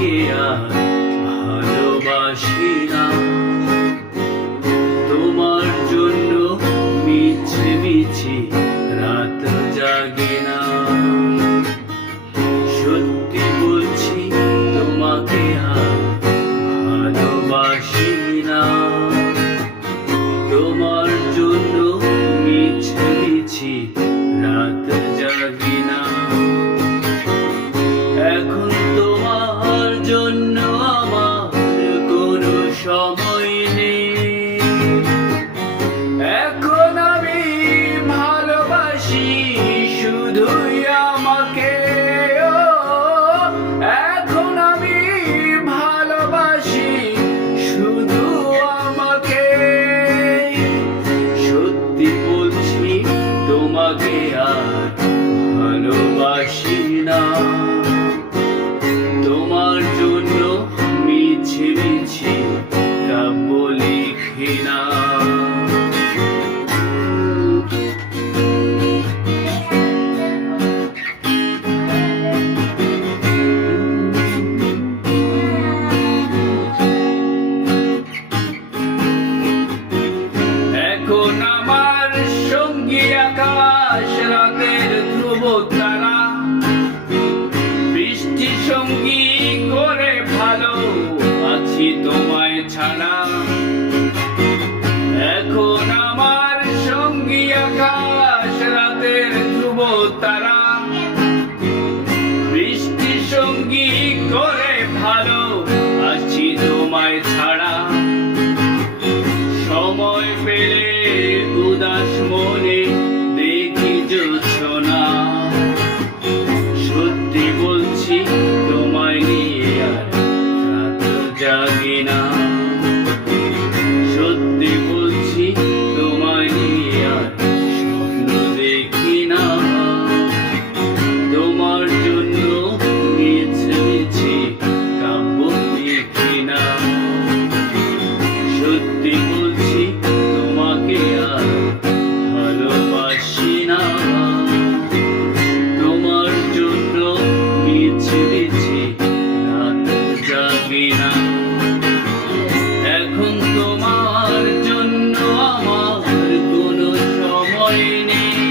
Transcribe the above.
again এখন আমার সঙ্গী আকাশ রাতের ধ্রুব তারা বৃষ্টি সঙ্গী করে ভালো আছি তোমায় ছাড়া। এখন আমার সঙ্গী আকাশ রাতের ধ্রুব তারা বৃষ্টি সঙ্গী করে ভালো Rushmore. পাবি না এখন তোমার জন্য আমার কোনো সময় নেই।